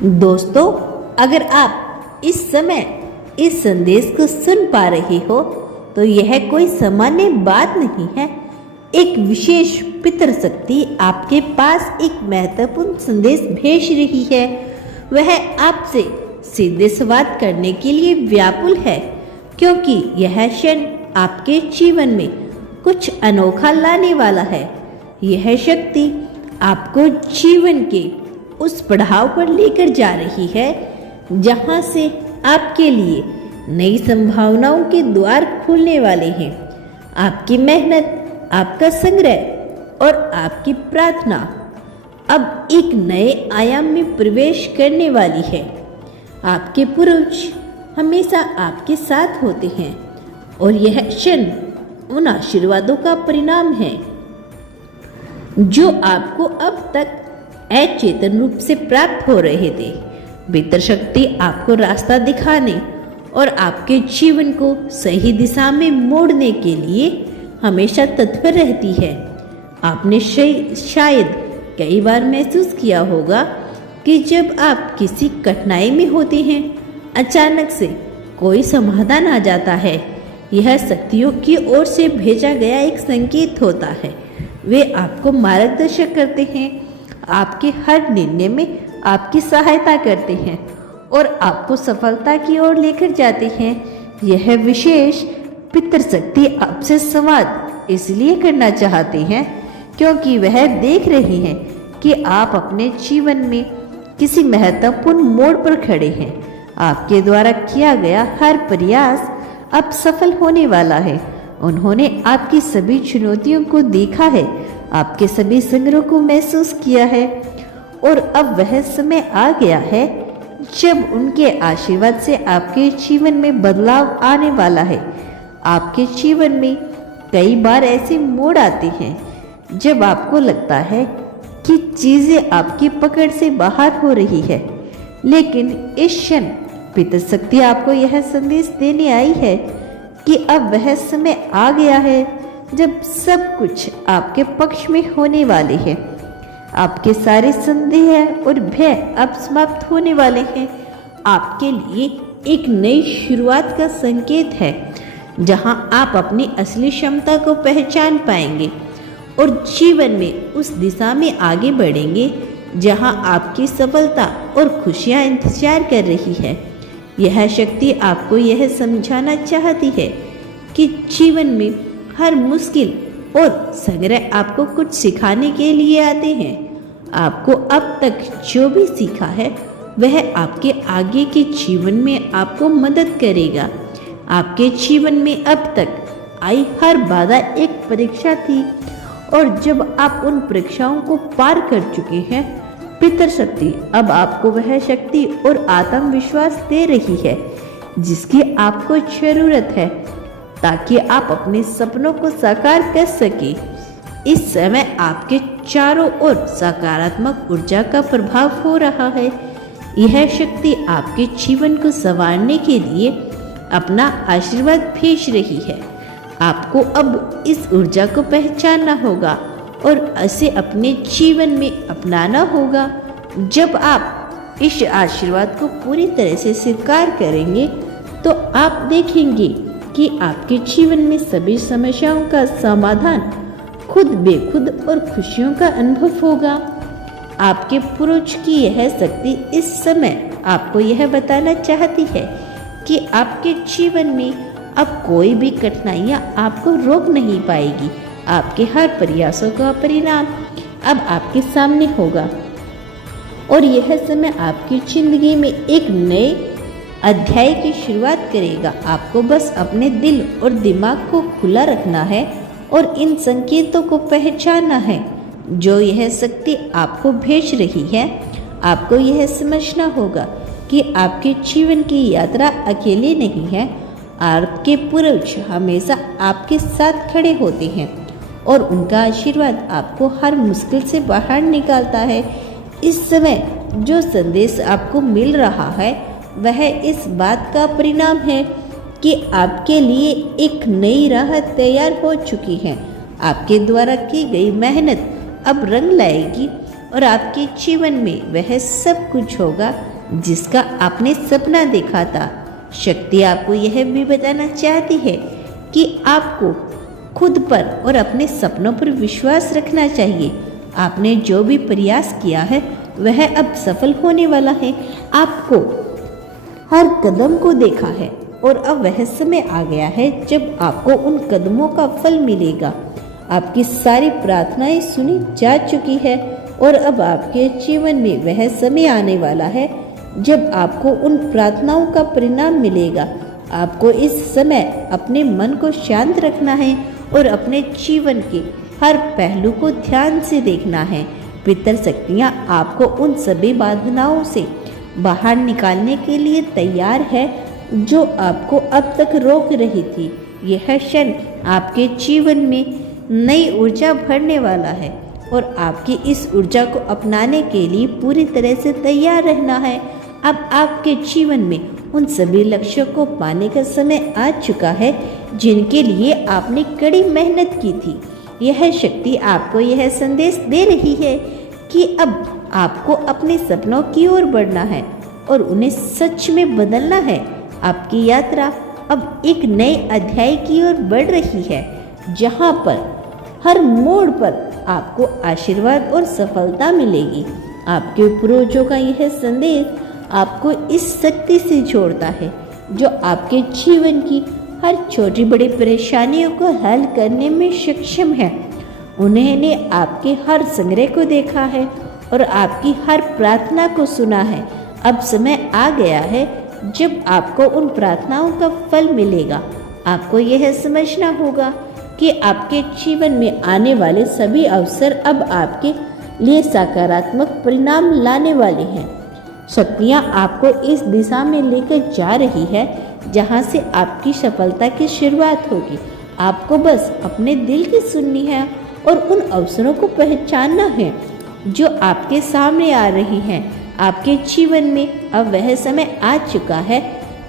दोस्तों, अगर आप इस समय इस संदेश को सुन पा रहे हो तो यह कोई सामान्य बात नहीं है। एक विशेष पितृशक्ति आपके पास एक महत्वपूर्ण संदेश भेज रही है। वह आपसे सीधे संवाद करने के लिए व्याकुल है, क्योंकि यह क्षण आपके जीवन में कुछ अनोखा लाने वाला है। यह शक्ति आपको जीवन के उस पड़ाव पर लेकर जा रही है जहां से आपके लिए नई संभावनाओं के द्वार खुलने वाले हैं। आपकी मेहनत, आपका संग्रह और आपकी प्रार्थना अब एक नए आयाम में प्रवेश करने वाली है। आपके पूर्वज हमेशा आपके साथ होते हैं और यह क्षण उन आशीर्वादों का परिणाम है जो आपको अब तक अचेतन रूप से प्राप्त हो रहे थे। पितृशक्ति आपको रास्ता दिखाने और आपके जीवन को सही दिशा में मोड़ने के लिए हमेशा तत्पर रहती है। आपने शायद कई बार महसूस किया होगा कि जब आप किसी कठिनाई में होते हैं, अचानक से कोई समाधान आ जाता है। यह शक्तियों की ओर से भेजा गया एक संकेत होता है। वे आपको मार्गदर्शन करते हैं, आपके हर निर्णय में आपकी सहायता करते हैं और आपको सफलता की ओर लेकर जाते हैं। यह विशेष पितृशक्ति आपसे संवाद इसलिए करना चाहते हैं क्योंकि वह देख रही हैं कि आप अपने जीवन में किसी महत्वपूर्ण मोड़ पर खड़े हैं। आपके द्वारा किया गया हर प्रयास अब सफल होने वाला है। उन्होंने आपकी सभी चुनौतियों को देखा है, आपके सभी संग्रह को महसूस किया है और अब वह समय आ गया है जब उनके आशीर्वाद से आपके जीवन में बदलाव आने वाला है। आपके जीवन में कई बार ऐसे मोड़ आते हैं जब आपको लगता है कि चीजें आपकी पकड़ से बाहर हो रही है, लेकिन इस क्षण पितृशक्ति आपको यह संदेश देने आई है कि अब वह समय आ गया है जब सब कुछ आपके पक्ष में होने वाले हैं। आपके सारे संदेह और भय अब समाप्त होने वाले हैं। आपके लिए एक नई शुरुआत का संकेत है जहां आप अपनी असली क्षमता को पहचान पाएंगे और जीवन में उस दिशा में आगे बढ़ेंगे जहां आपकी सफलता और खुशियां इंतजार कर रही है। यह शक्ति आपको यह समझाना चाहती है कि जीवन में हर मुश्किल और संग्रह आपको कुछ सिखाने के लिए आते हैं। आपको अब तक जो भी सीखा है वह आपके आगे के जीवन में आपको मदद करेगा। आपके जीवन में अब तक आई हर बाधा एक परीक्षा थी और जब आप उन परीक्षाओं को पार कर चुके हैं, पितृशक्ति अब आपको वह शक्ति और आत्मविश्वास दे रही है जिसकी आपको जरूरत है ताकि आप अपने सपनों को साकार कर सके। इस समय आपके चारों ओर सकारात्मक ऊर्जा का प्रभाव हो रहा है। यह शक्ति आपके जीवन को संवारने के लिए अपना आशीर्वाद भेज रही है। आपको अब इस ऊर्जा को पहचानना होगा और इसे अपने जीवन में अपनाना होगा। जब आप इस आशीर्वाद को पूरी तरह से स्वीकार करेंगे तो आप देखेंगे कि आपके जीवन में सभी समस्याओं का समाधान खुद बेखुद और खुशियों का अनुभव होगा। आपके पूर्वज की यह शक्ति इस समय आपको यह बताना चाहती है कि आपके जीवन में अब कोई भी कठिनाइयाँ आपको रोक नहीं पाएगी। आपके हर प्रयासों का परिणाम अब आपके सामने होगा और यह समय आपकी जिंदगी में एक नए अध्याय की शुरुआत करेगा। आपको बस अपने दिल और दिमाग को खुला रखना है और इन संकेतों को पहचानना है जो यह शक्ति आपको भेज रही है। आपको यह समझना होगा कि आपके जीवन की यात्रा अकेले नहीं है। आपके पूर्वज हमेशा आपके साथ खड़े होते हैं और उनका आशीर्वाद आपको हर मुश्किल से बाहर निकालता है। इस समय जो संदेश आपको मिल रहा है वह इस बात का परिणाम है कि आपके लिए एक नई राह तैयार हो चुकी है। आपके द्वारा की गई मेहनत अब रंग लाएगी और आपके जीवन में वह सब कुछ होगा जिसका आपने सपना देखा था। शक्ति आपको यह भी बताना चाहती है कि आपको खुद पर और अपने सपनों पर विश्वास रखना चाहिए। आपने जो भी प्रयास किया है वह अब सफल होने वाला है। आपको हर कदम को देखा है और अब वह समय आ गया है जब आपको उन कदमों का फल मिलेगा। आपकी सारी प्रार्थनाएं सुनी जा चुकी है और अब आपके जीवन में वह समय आने वाला है जब आपको उन प्रार्थनाओं का परिणाम मिलेगा। आपको इस समय अपने मन को शांत रखना है और अपने जीवन के हर पहलू को ध्यान से देखना है। पितर शक्तियाँ आपको उन सभी बाधाओं से बाहर निकालने के लिए तैयार है जो आपको अब तक रोक रही थी। यह क्षण आपके जीवन में नई ऊर्जा भरने वाला है और आपकी इस ऊर्जा को अपनाने के लिए पूरी तरह से तैयार रहना है। अब आपके जीवन में उन सभी लक्ष्यों को पाने का समय आ चुका है जिनके लिए आपने कड़ी मेहनत की थी। यह शक्ति आपको यह संदेश दे रही है कि अब आपको अपने सपनों की ओर बढ़ना है और उन्हें सच में बदलना है। आपकी यात्रा अब एक नए अध्याय की ओर बढ़ रही है जहां पर हर मोड़ पर आपको आशीर्वाद और सफलता मिलेगी। आपके पूर्वजों का यह संदेश आपको इस शक्ति से जोड़ता है जो आपके जीवन की हर छोटी बड़ी परेशानियों को हल करने में सक्षम है। उन्होंने आपके हर संग्रह को देखा है और आपकी हर प्रार्थना को सुना है। अब समय आ गया है जब आपको उन प्रार्थनाओं का फल मिलेगा। आपको यह समझना होगा कि आपके जीवन में आने वाले सभी अवसर अब आपके लिए सकारात्मक परिणाम लाने वाले हैं। शक्तियाँ आपको इस दिशा में लेकर जा रही है जहाँ से आपकी सफलता की शुरुआत होगी। आपको बस अपने दिल की सुननी है और उन अवसरों को पहचानना है जो आपके सामने आ रही हैं। आपके जीवन में अब वह समय आ चुका है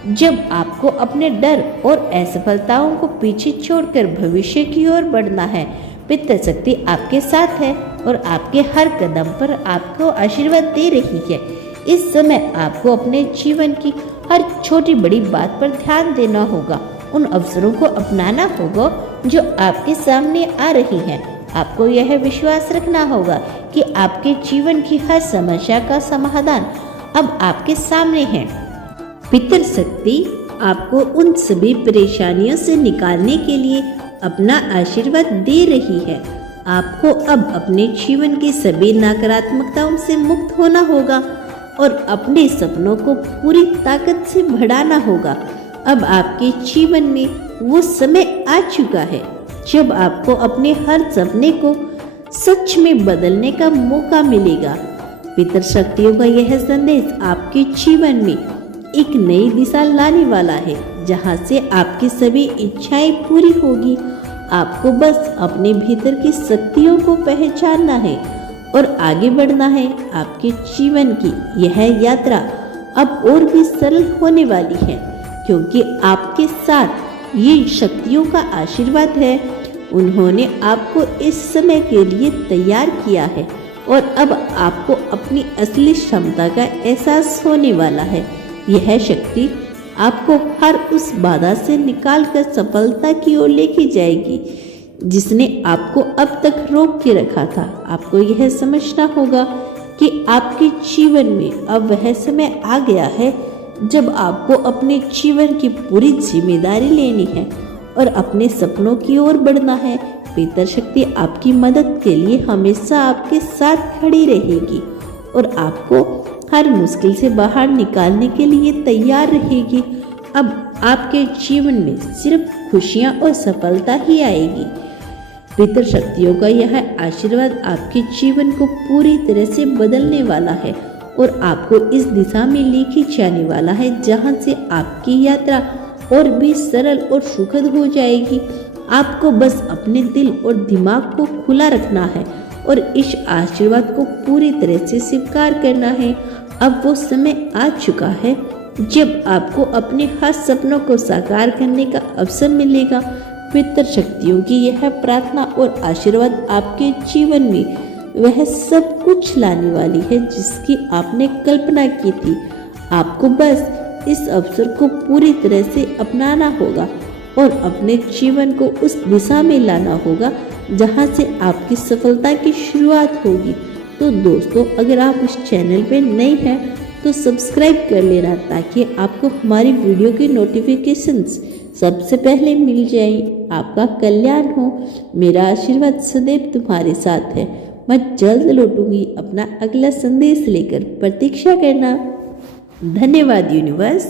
जब आपको अपने डर और असफलताओं को पीछे छोड़कर भविष्य की ओर बढ़ना है। पितर शक्ति आपके साथ है और आपके हर कदम पर आपको आशीर्वाद दे रही है। इस समय आपको अपने जीवन की हर छोटी बड़ी बात पर ध्यान देना होगा, उन अवसरों को अपनाना होगा जो आपके सामने आ रही हैं। आपको यह विश्वास रखना होगा कि आपके जीवन की हर समस्या का समाधान अब आपके सामने है। पितर शक्ति आपको उन सभी परेशानियों से निकालने के लिए अपना आशीर्वाद दे रही है। आपको अब अपने जीवन की सभी नकारात्मकताओं से मुक्त होना होगा और अपने सपनों को पूरी ताकत से बढ़ाना होगा। अब आपके जीवन में वो समय आ चुका है जब आपको अपने हर सपने को सच में बदलने का मौका मिलेगा। पितर शक्तियों का यह संदेश आपके जीवन में एक नई दिशा लाने वाला है जहां से आपकी सभी इच्छाएं पूरी होगी। आपको बस अपने भीतर की शक्तियों को पहचानना है और आगे बढ़ना है। आपके जीवन की यह यात्रा अब और भी सरल होने वाली है क्योंकि आपके साथ ये शक्तियों का आशीर्वाद है। उन्होंने आपको इस समय के लिए तैयार किया है और अब आपको अपनी असली क्षमता का एहसास होने वाला है। यह शक्ति आपको हर उस बाधा से निकालकर सफलता की ओर लेके जाएगी जिसने आपको अब तक रोक के रखा था। आपको यह समझना होगा कि आपके जीवन में अब वह समय आ गया है जब आपको अपने जीवन की पूरी जिम्मेदारी लेनी है और अपने सपनों की ओर बढ़ना है। पितर शक्ति आपकी मदद के लिए हमेशा आपके साथ खड़ी रहेगी और आपको हर मुश्किल से बाहर निकालने के लिए तैयार रहेगी। अब आपके जीवन में सिर्फ खुशियाँ और सफलता ही आएगी। पितर शक्तियों का यह आशीर्वाद आपके जीवन को पूरी तरह से बदलने वाला है और आपको इस दिशा में लेके जाने वाला है जहां से आपकी यात्रा और भी सरल और सुखद हो जाएगी। आपको बस अपने दिल और दिमाग को खुला रखना है और इस आशीर्वाद को पूरी तरह से स्वीकार करना है। अब वो समय आ चुका है जब आपको अपने हर सपनों को साकार करने का अवसर मिलेगा। पितर शक्तियों की यह प्रार्थना और आशीर्वाद आपके जीवन में वह सब कुछ लाने वाली है जिसकी आपने कल्पना की थी। आपको बस इस अवसर को पूरी तरह से अपनाना होगा और अपने जीवन को उस दिशा में लाना होगा जहां से आपकी सफलता की शुरुआत होगी। तो दोस्तों, अगर आप इस चैनल पे नए हैं तो सब्सक्राइब कर लेना ताकि आपको हमारी वीडियो की नोटिफिकेशंस सबसे पहले मिल जाए। आपका कल्याण हो। मेरा आशीर्वाद सदैव तुम्हारे साथ है। मैं जल्द लौटूंगी अपना अगला संदेश लेकर। प्रतीक्षा करना। धन्यवाद यूनिवर्स।